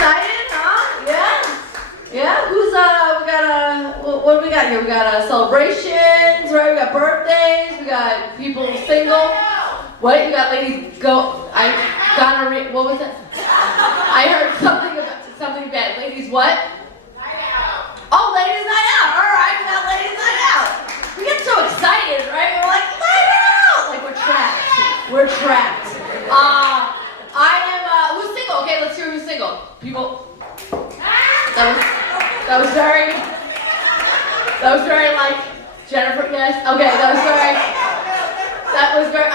excited, huh? Yeah? Yeah? Who's, what do we got here? We got celebrations, right? We got birthdays, we got people single. What? You got ladies go, what was it? I heard something bad. Ladies what? Night out. Oh, ladies night out. All right, we got ladies night out. We get so excited, right? We're like, night out! Like we're trapped. We're trapped. Who's single? Okay, let's hear who's single. People. That was very like Jennifer. Yes. Okay, that was very.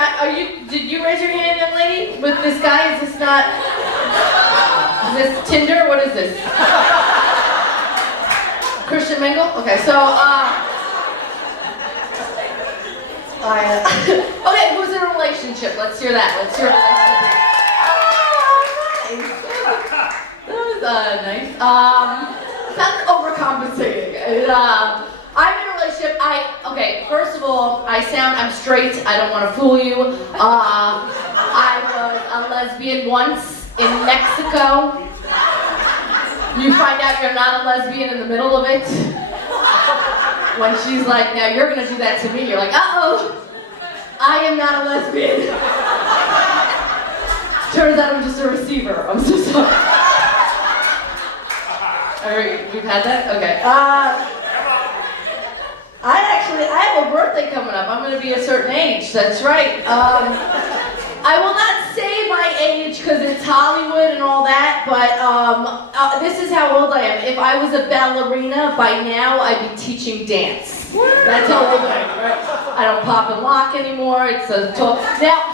Did you raise your hand, young lady? With this guy? Is this not? Is this Tinder? What is this? Christian Mingle? Okay, so okay, who's in a relationship? Let's hear that. Let's hear a relationship. That was nice. That's overcompensating. I'm in a relationship. First of all, I'm straight. I don't want to fool you. I was a lesbian once in Mexico. You find out you're not a lesbian in the middle of it. When she's like, now you're gonna do that to me, you're like, uh-oh, I am not a lesbian. Turns out I'm just a receiver. I'm so sorry. We've had that? Okay. I have a birthday coming up. I'm gonna be a certain age, that's right. I will not say my age because it's Hollywood and all that, but this is how old I am. If I was a ballerina, by now I'd be teaching dance. That's how old I am, right? I don't pop and lock anymore. It's a talk. Now,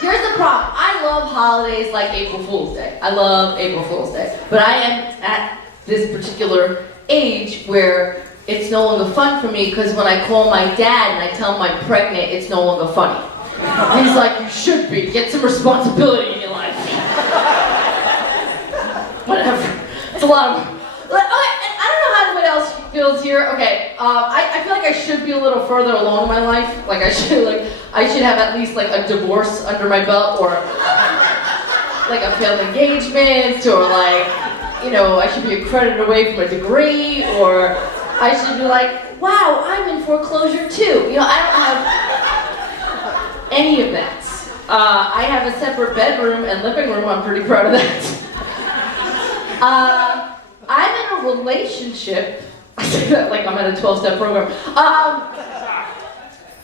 here's the problem. I love holidays like April Fool's Day. I love April Fool's Day. But I am at this particular age where it's no longer fun for me because when I call my dad and I tell him I'm pregnant, it's no longer funny. He's like, you should be. Get some responsibility in your life. Whatever. It's a lot of... Okay, I don't know how anybody else feels here. Okay, I feel like I should be a little further along in my life. Like I should have at least like a divorce under my belt, or like a failed engagement, or like, I should be accredited away from a degree, or I should be like, wow, I'm in foreclosure too. I don't have any of that. I have a separate bedroom and living room. I'm pretty proud of that. I'm in a relationship. I say that like I'm at a 12-step program.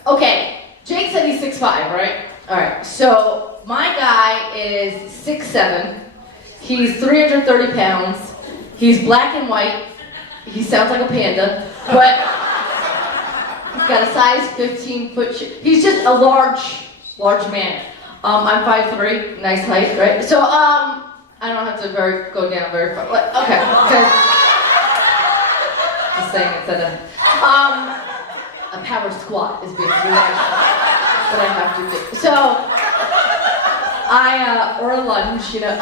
Okay, Jake said he's 6'5", right? All right, so my guy is 6'7". He's 330 pounds. He's black and white. He sounds like a panda, but he's got a size 15-foot shoe. He's just a large man. I'm 5'3", nice height, right? So, I don't have to go down very far. Okay, because just saying instead of a power squat is basically what I have to do. So or a lunge, okay,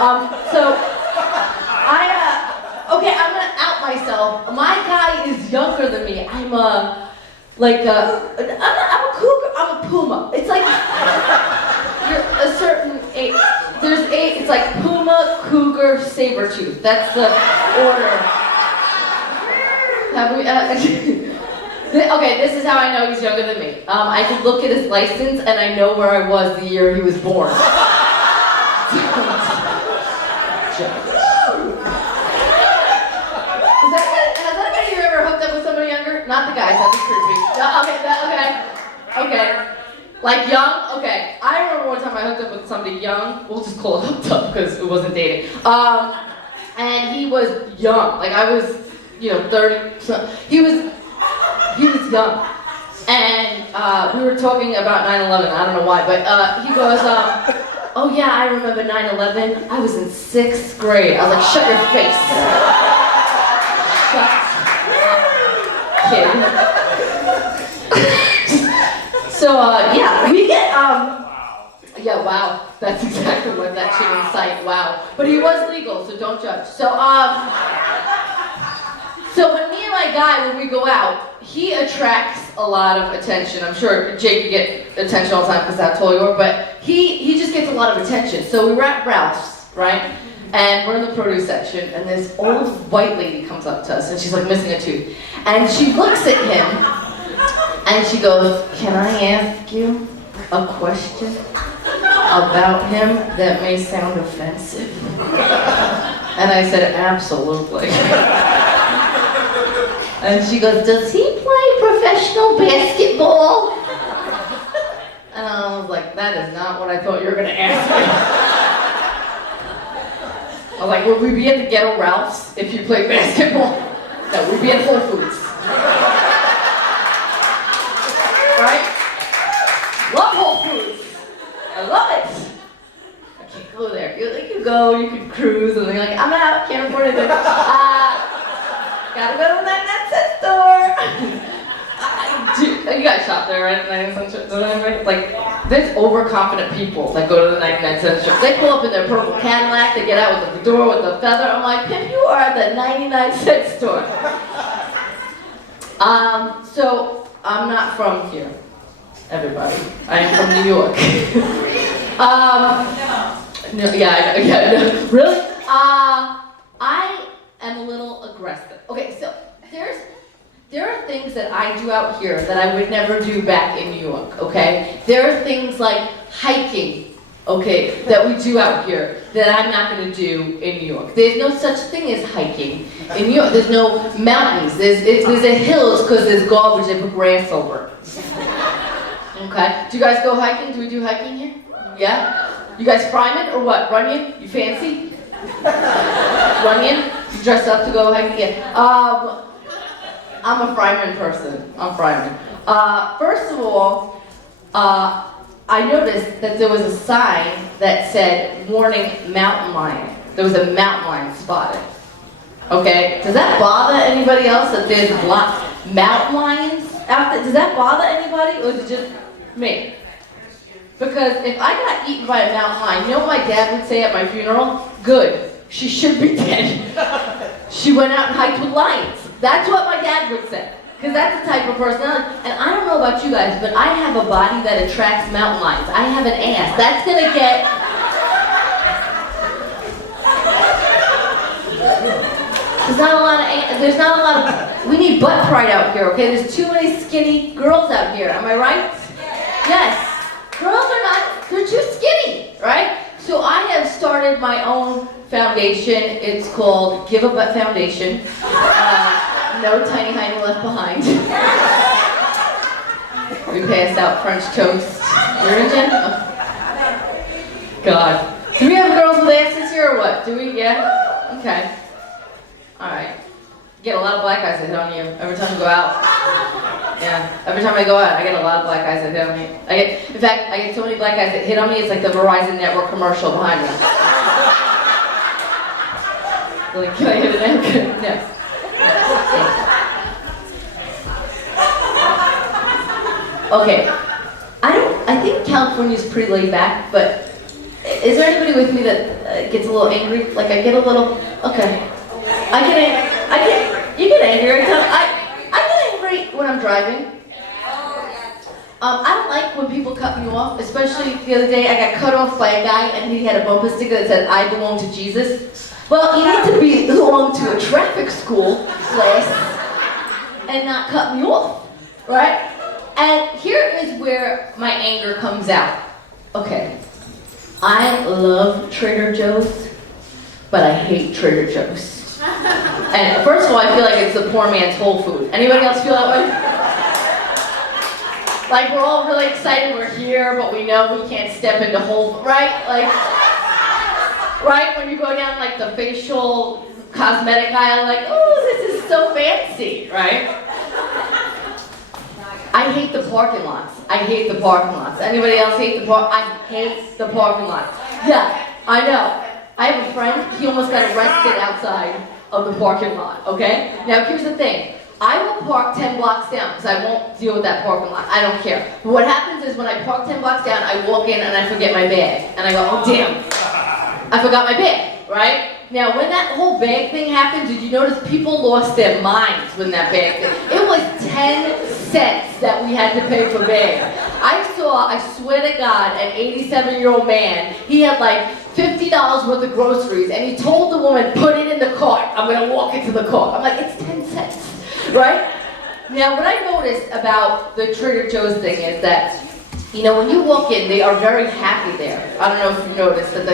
I'm gonna out myself. My guy is younger than me. I'm a cougar. I'm a puma. It's like you're a certain age. It's like puma, cougar, saber-tooth. That's the order. Have we? Okay, this is how I know he's younger than me. I can look at his license and I know where I was the year he was born. Has anybody here ever hooked up with somebody younger? Not the guys, that'd be creepy. Okay. Like young? Okay. I remember one time I hooked up with somebody young. We'll just call it hooked up because it wasn't dating. And he was young. Like I was, 30. So he was young. And we were talking about 9/11. I don't know why, but he goes, oh yeah, I remember 9/11. I was in 6th grade. I was like, shut your face. Shut up, kid. So, yeah, we get, yeah, wow, that's exactly what that shit incite, wow. But he was legal, so don't judge. So, so when me and my guy, when we go out, he attracts a lot of attention. I'm sure, Jake, you get attention all the time because that's how tall you are, but he just gets a lot of attention. So we were at Ralph's, right? And we're in the produce section, and this old white lady comes up to us, and she's like missing a tooth. And she looks at him, and she goes, "Can I ask you a question about him that may sound offensive?" And I said, "Absolutely." And she goes, "Does he play professional basketball?" And I was like, "That is not what I thought you were going to ask me." I was like, "Would we be at the Ghetto Ralph's if you played basketball?" No, we'd be at Whole Foods. Right? Love Whole Foods. I love it. I can't go there. You could go, you could cruise, and then you're like, "I'm out, can't afford it." Gotta go to the 99-cent store. You guys shop there, right? 99-cent store. Like, there's overconfident people that go to the 99-cent store. They pull up in their purple Cadillac, they get out with the fedora with the feather. I'm like, "Pimp, you are at the 99-cent store." So I'm not from here, everybody. I am from New York. No, really? I am a little aggressive. Okay, so there are things that I do out here that I would never do back in New York, okay? There are things like hiking, okay, that we do out here that I'm not going to do in New York. There's no such thing as hiking in New York. There's no mountains. There's a hills because there's garbage they put grass over. Okay? Do you guys go hiking? Do we do hiking here? Yeah? You guys fryman or what? Runyon? You fancy? Runyon? You dress up to go hiking? Yeah. I'm a fryman person. I'm fryman. First of all, I noticed that there was a sign that said, "Warning, mountain lion." There was a mountain lion spotted. Okay? Does that bother anybody else that there's mountain lions out there? Does that bother anybody, or is it just me? Because if I got eaten by a mountain lion, you know what my dad would say at my funeral? "Good. She should be dead. She went out and hiked with lions." That's what my dad would say. Because that's the type of personality. And I don't know about you guys, but I have a body that attracts mountain lions. I have an ass. That's going to get... There's not a lot of... We need butt pride out here, okay? There's too many skinny girls out here. Am I right? Yes. Girls are not... They're too skinny, right? So I have started my own foundation. It's called Give a Butt Foundation. No tiny hiney left behind. We pass out French toast. You're in, Jen? Oh. God. Do we have girls with asses here or what? Do we? Yeah? Okay. Alright. You get a lot of black guys that hit on you every time you go out. Yeah. Every time I go out, I get a lot of black guys that hit on me. In fact, I get so many black guys that hit on me, it's like the Verizon network commercial behind me. Like, can I hit it now? No. Okay. I think California's pretty laid back, but is there anybody with me that gets a little angry? Like, I get a little, okay. You get angry. I get angry when I'm driving. I don't like when people cut me off, especially the other day I got cut off by a guy and he had a bumper sticker that said, "I belong to Jesus." Well, you need to belong to a traffic school class and not cut me off, right? And here is where my anger comes out. Okay, I love Trader Joe's, but I hate Trader Joe's. And first of all, I feel like it's the poor man's Whole Food. Anybody else feel that way? Like, we're all really excited we're here, but we know we can't step into Whole Food, right? Like, right? When you go down like the facial cosmetic aisle, like, "Oh, this is so fancy," right? I hate the parking lots. I hate the parking lots. Anybody else hate the I hate the parking lots. Yeah, I know. I have a friend, he almost got arrested outside of the parking lot, okay? Now here's the thing. I will park 10 blocks down because I won't deal with that parking lot. I don't care. But what happens is when I park 10 blocks down, I walk in and I forget my bag. And I go, "Oh damn, I forgot my bag," right? Now when that whole bag thing happened, did you notice people lost their minds when that bag thing? It was 10 cents that we had to pay for bags. I swear to God, an 87-year-old man, he had like 50 $50 worth of groceries, and he told the woman, put it in the cart. I'm gonna walk into the cart. I'm like, it's 10 cents, right? Now, what I noticed about the Trader Joe's thing is that, you know, when you walk in, they are very happy there. I don't know if you noticed, but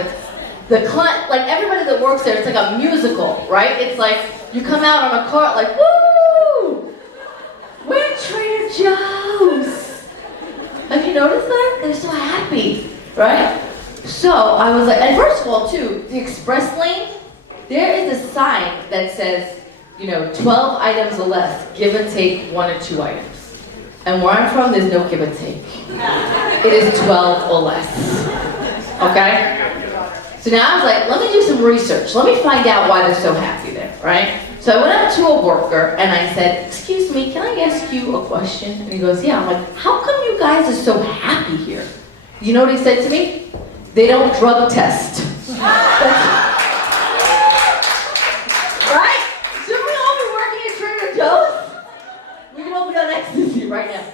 the client, like everybody that works there, it's like a musical, right? It's like, you come out on a cart like, woo! We're at Trader Joe's! Have you noticed that? They're so happy, right? So I was like, and first of all too, the express lane, there is a sign that says, you know, 12 items or less, give and take 1 or 2 items. And where I'm from, there's no give and take. It is 12 or less, okay? So now I was like, let me do some research. Let me find out why they're so happy there, right? So I went up to a worker and I said, excuse me, can I ask you a question? And he goes, yeah. I'm like, how come you guys are so happy here? You know what he said to me? They don't drug test. Right? Shouldn't we all be working at Trader Joe's? We can all be on ecstasy right now.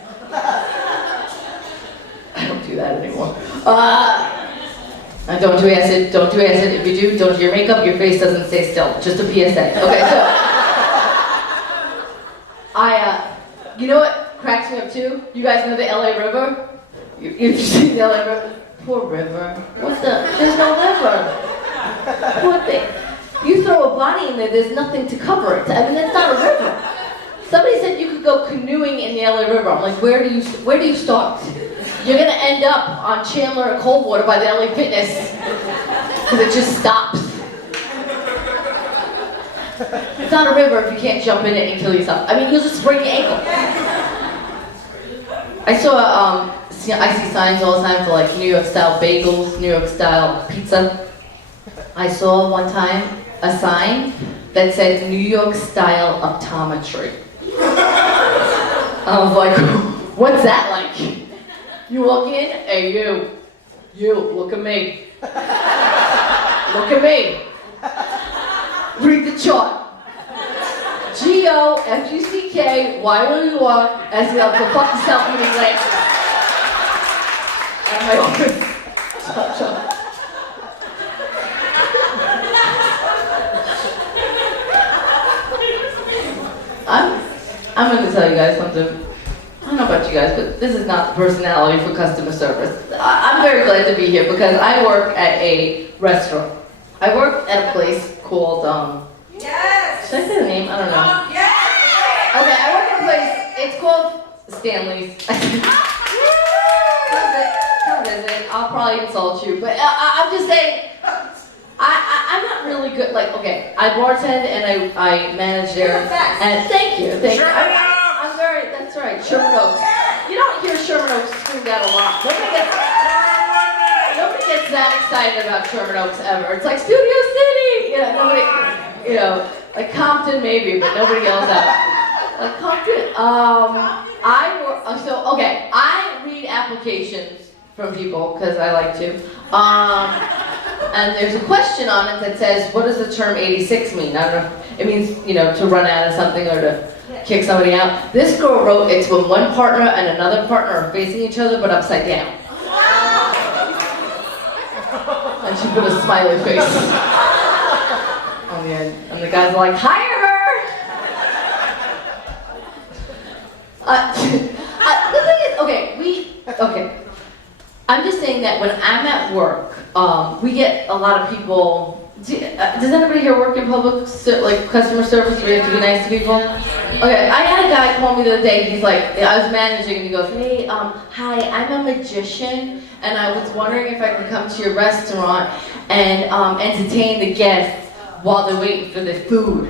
I don't do that anymore. Don't do acid, don't do acid. If you do, don't do your makeup, your face doesn't stay still. Just a PSA. Okay, so. You know what cracks me up too? You guys know the LA River? You've seen the LA River? Poor river. There's no river. Poor thing. You throw a body in there, there's nothing to cover it. I mean, it's not a river. Somebody said you could go canoeing in the LA River. I'm like, where do you start? You're gonna end up on Chandler and Coldwater by the LA Fitness. Because it just stops. It's not a river if you can't jump in it and kill yourself. I mean, you'll just sprain your ankle. I see signs all the time for like New York style bagels, New York style pizza. I saw one time a sign that said New York style optometry. I was like, what's that like? You walk in, hey you, look at me. Look at me. Read the chart. G-O-F-U-C-K, Y-O-U-R, as you have to fuck yourself with these glasses. And my office. Chop. I'm going to tell you guys something. I don't know about you guys, but this is not the personality for customer service. I'm very glad to be here because I work at a restaurant. I work at a place called, Yes! should I say the name? I don't know. Yes! Okay, I work at a place, it's called Stanley's. Come visit, I'll probably insult you, but I'm just saying, I'm not really good, like, okay, I bartend and I manage there, and thank you. I'm very, that's right, Sherman Oaks. You don't hear Sherman Oaks screamed out a lot. Nobody gets that excited about Sherman Oaks ever. It's like Studio City! Nobody, like Compton maybe, but nobody yells out. Like Compton, I read applications from people, because I like to. And there's a question on it that says, what does the term 86 mean? I don't know. It means, to run out of something or to kick somebody out. This girl wrote, it's when one partner and another partner are facing each other, but upside down. And she put a smiley face on the end. And the guys are like, hire her! The thing is, okay. I'm just saying that when I'm at work, we get a lot of people. Does anybody here work in public, like customer service, where you have to be nice to people? Okay, I had a guy call me the other day. He's like, I was managing, and he goes, hey, hi, I'm a magician, and I was wondering if I could come to your restaurant and entertain the guests while they're waiting for the food.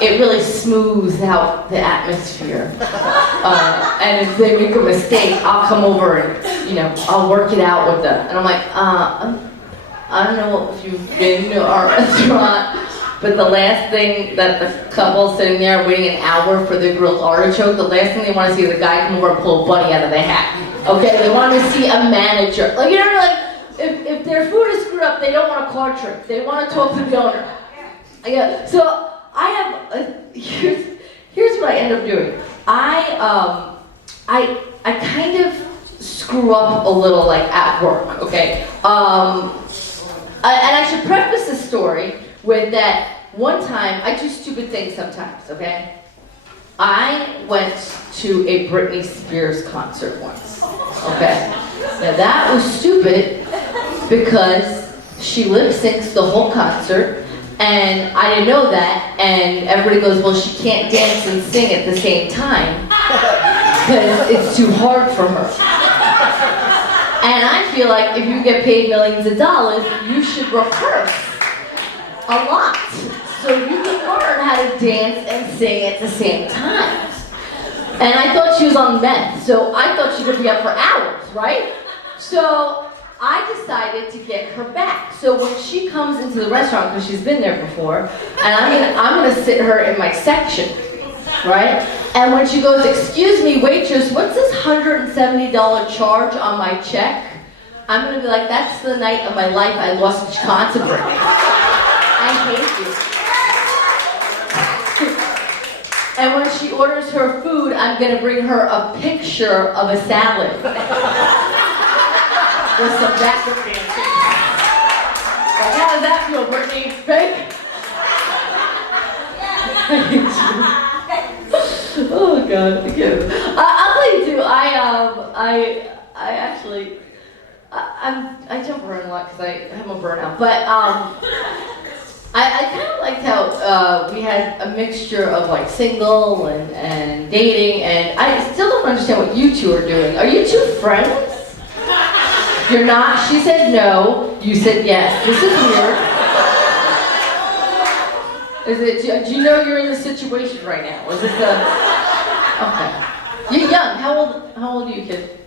It really smooths out the atmosphere. And if they make a mistake, I'll come over and, I'll work it out with them. And I'm like, I don't know if you've been to our restaurant, but the last thing that the couple sitting there waiting an hour for their grilled artichoke, the last thing they want to see is a guy come over and pull a bunny out of their hat. Okay, they want to see a manager. Like, if their food is screwed up, they don't want a card trick. They want to talk to the owner. Yeah, so I have, here's what I end up doing. I kind of screw up a little, like, at work, okay? And I should preface this story with that one time, I do stupid things sometimes, okay? I went to a Britney Spears concert once, okay? Now that was stupid because she lip syncs the whole concert, and I didn't know that, and everybody goes, well, she can't dance and sing at the same time because it's too hard for her. And I feel like if you get paid millions of dollars, you should rehearse a lot so you can learn how to dance and sing at the same time. And I thought she was on meth, so I thought she could be up for hours, right? So I decided to get her back. So when she comes into the restaurant, because she's been there before, and I'm gonna sit her in my section, right? And when she goes, excuse me, waitress, what's this $170 charge on my check? I'm gonna be like, that's the night of my life I lost Wisconsin break. I hate you. And when she orders her food, I'm gonna bring her a picture of a salad. With some backup dancing. Like, how does that feel, Brittany? Fake? Oh God, again. I'll tell you too. I jump around a lot because I have a burnout. But I kind of liked how we had a mixture of like single and dating, and I still don't understand what you two are doing. Are you two friends? You're not? She said no. You said yes. This is weird. Is it? Do you know you're in this situation right now? Is this the? Okay. You're young. How old are you, kid?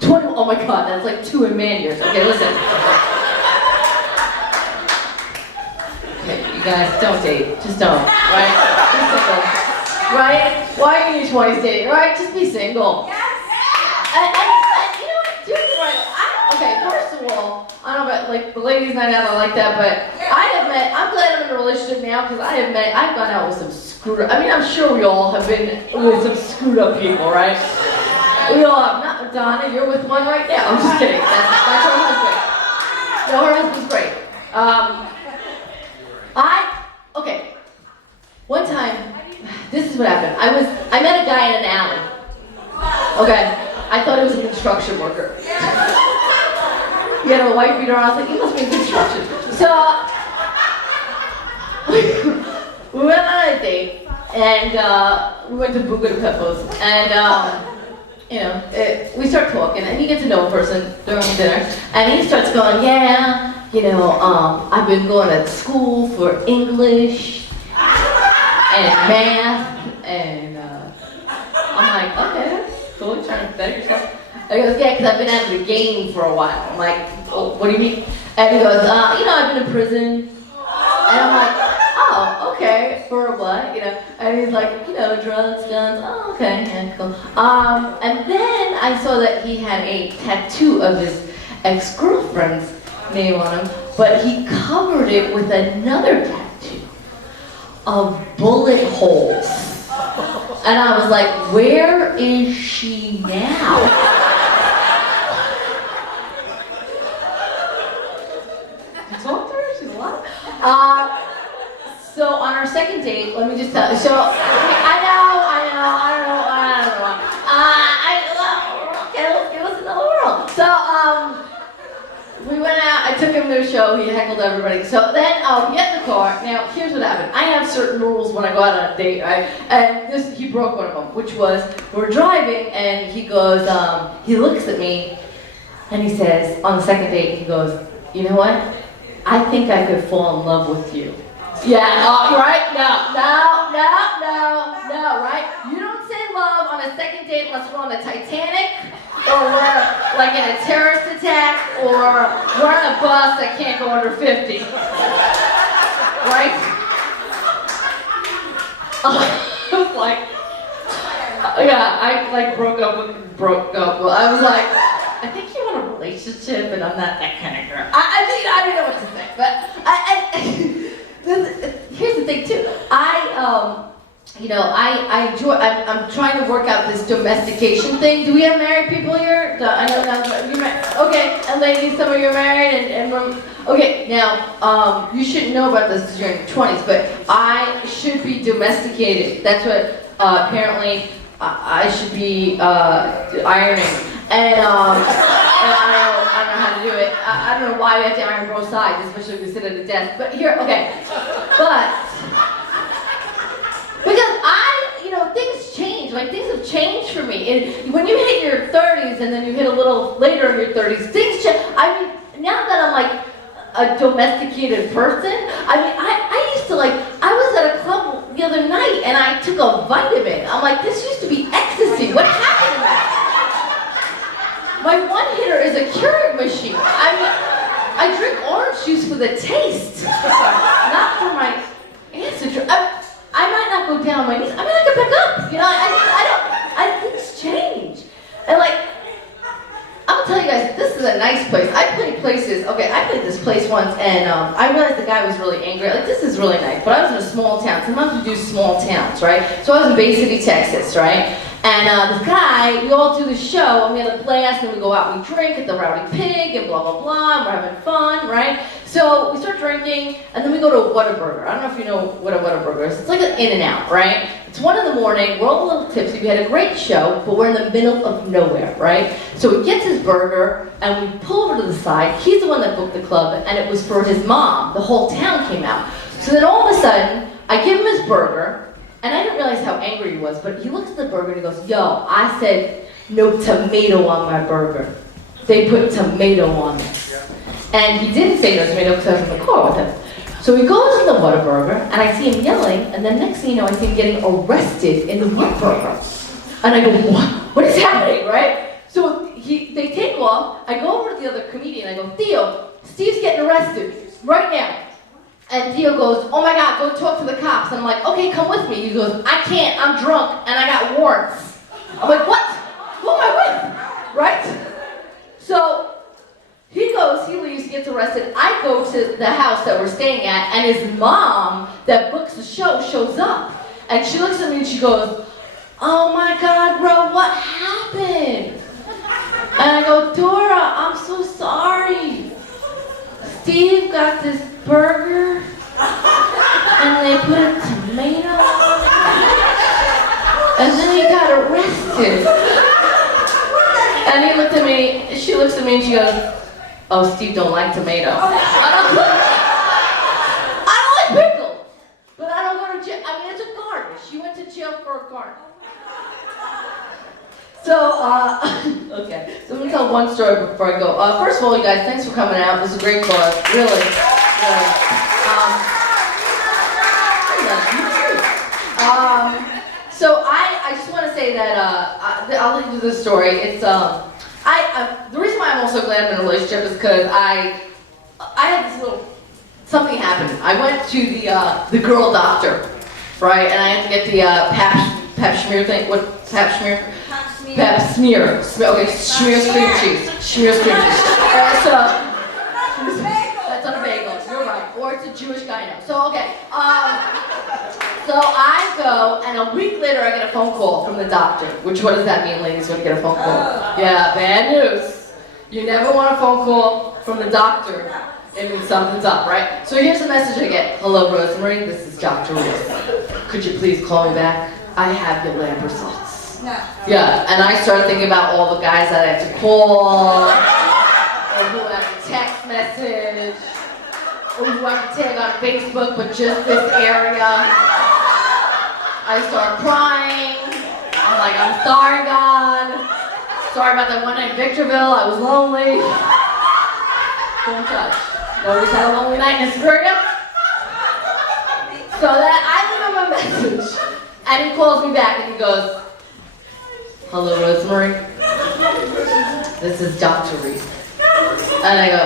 20. Oh my God, that's like 2 in man years. Okay, listen. Okay, you guys don't date. Just don't. Right? Be single. Right? Why are you 20s dating? Right? Just be single. Yes. And you know what? Do it right. Okay, first of all, I don't know about like the ladies' night out, I like that, but I'm glad I'm in a relationship now because I've gone out with some screwed up, I'm sure we all have been with some screwed up people, right? We all have, not Donna, you're with one right now. I'm just kidding. That's her husband. No, her husband's great. Okay, one time, this is what happened. I met a guy in an alley. Okay, I thought he was a construction worker. He had a white beater on. I was like, he must be in construction. So we went on a date, and we went to Buca de Beppo's, and we start talking, and you get to know a person during dinner, and he starts going, yeah, I've been going to school for English and math, and I'm like, okay, that's cool. You're trying to better yourself. And he goes, yeah, because I've been out of the game for a while. I'm like, oh, what do you mean? And he goes, I've been in prison. And I'm like, oh, okay, for what? And he's like, drugs, guns. Oh, okay, yeah, cool. And then I saw that he had a tattoo of his ex-girlfriend's name on him, but he covered it with another tattoo of bullet holes. And I was like, where is she now? Talk to her, she's alive. So on our second date, let me just tell you. So I don't know. Okay, let's give us another world. So we went out. I took him to a show. He heckled everybody. So then we get in the car. Now here's what happened. I have certain rules when I go out on a date, right? And he broke one of them, which was we're driving, and he goes. He looks at me, and he says on the second date, he goes, you know what? I think I could fall in love with you. Yeah, right? No, right? You don't say love on a second date unless we're on the Titanic, or we're like in a terrorist attack, or we're on a bus that can't go under 50. Right? I was like, yeah, I broke up. Well, I was like, I think you want a relationship, and I'm not that kind of girl. I didn't know what to say, but here's the thing too. I enjoy. I'm trying to work out this domestication thing. Do we have married people here? I know you're married. Okay, and ladies, some of you are married, and Okay, now, you shouldn't know about this because you're in your 20s, but I should be domesticated. That's what, apparently, I should be, ironing. And I don't know how to do it. I don't know why we have to iron both sides, especially if we sit at a desk. But here, okay. But, because things change. Like, things have changed for me. And when you hit your 30s and then you hit a little later in your 30s, things change. I mean, now that I'm like a domesticated person, I used to I was at a club the other night and I took a vitamin. I'm like, this used to be ecstasy. What happened to me? My one hitter is a Keurig machine. I drink orange juice for the taste, not for my acid. I might not go down on my knees. I mean, I can pick up. Things change. And I'm gonna tell you guys, this is a nice place. I played places. Okay, I played this place once, and I realized the guy was really angry. This is really nice, but I was in a small town. Sometimes we do small towns, right? So I was in Bay City, Texas, right? And this guy, we all do the show, and we have a blast, and we go out and we drink at the Rowdy Pig, and blah, blah, blah, and we're having fun, right? So we start drinking, and then we go to a Whataburger. I don't know if you know what a Whataburger is. It's like an In-N-Out, right? It's 1 in the morning, we're all a little tipsy, we had a great show, but we're in the middle of nowhere, right? So he gets his burger, and we pull over to the side. He's the one that booked the club, and it was for his mom. The whole town came out. So then all of a sudden, I give him his burger, and I didn't realize how angry he was, but he looks at the burger and he goes, yo, I said no tomato on my burger. They put tomato on it. And he didn't say no tomato because I was in the car with him. So he goes to the Whataburger, and I see him yelling, and then next thing you know, I see him getting arrested in the Whataburger. And I go, what is happening, right? So they take off, I go over to the other comedian, I go, Theo, Steve's getting arrested right now. And Theo goes, oh my God, go talk to the cops. And I'm like, okay, come with me. He goes, I can't, I'm drunk, and I got warrants. I'm like, what? Who am I with? Right? So he goes, he leaves, he gets arrested. I go to the house that we're staying at, and his mom that books the show shows up. And she looks at me and she goes, oh my God, bro, what happened? And I go, Dora, I'm so sorry. Steve got this burger, and they put a tomato on it, and then he got arrested. And he looked at me, she looks at me and she goes, oh, Steve don't like tomato. I don't like pickles, but I don't go to jail. I mean, it's a garnish. She went to jail for a garnish. So, okay, so I'm gonna tell one story before I go. First of all, you guys, thanks for coming out. This is a great cause, really. So I just want to say that, I'll leave you this story. It's, the reason why I'm also glad I'm in a relationship is because I had this little, something happened. I went to the girl doctor, right, and I had to get the pap smear thing. What, pap smear? Pap smear. Okay, smear cream cheese. Smear cream cheese. That's on a bagel. You're right. Or it's a Jewish gyno. So, okay. So I go, and a week later I get a phone call from the doctor. Which, what does that mean, ladies, when you get a phone call? Yeah, bad news. You never want a phone call from the doctor. It means something's up, right? So here's the message I get. Hello, Rosemary. This is Dr. Reese. Could you please call me back? I have your lab results. No. Yeah, and I started thinking about all the guys that I have to call, or who I have to text message, or who I have to tag on Facebook, but just this area. I start crying. I'm like, I'm sorry, God. Sorry about that one night in Victorville. I was lonely. Don't judge. Nobody's had a lonely night in this area. So that I leave him a message, and he calls me back and he goes, hello, Rosemary. This is Dr. Reese. And I go,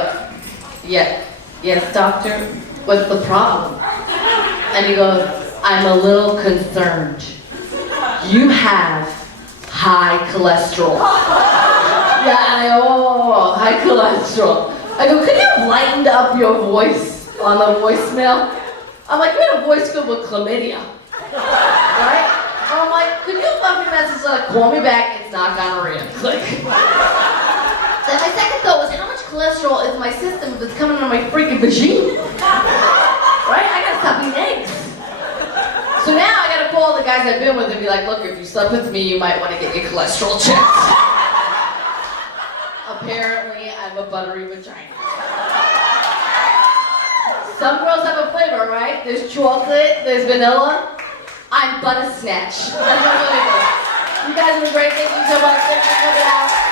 yeah, yes, doctor. What's the problem? And he goes, I'm a little concerned. You have high cholesterol. Yeah, and I go, oh, high cholesterol. I go, could you have lightened up your voice on the voicemail? I'm like, you had a voice filled with chlamydia. Right? I'm like, could you left me a message like, call me back, it's not gonorrhea. Click. Then my second thought was, how much cholesterol cholesterol is my system if it's coming out of my freaking machine. Right? I gotta stop eating eggs. So now I gotta call the guys I've been with and be like, look, if you slept with me, you might want to get your cholesterol checked. Apparently, I'm a buttery vagina. Some girls have a flavor, right? There's chocolate, there's vanilla. I'm butter snatch. That's my flavor. You guys are great. Thank you so much. Thanks for coming out.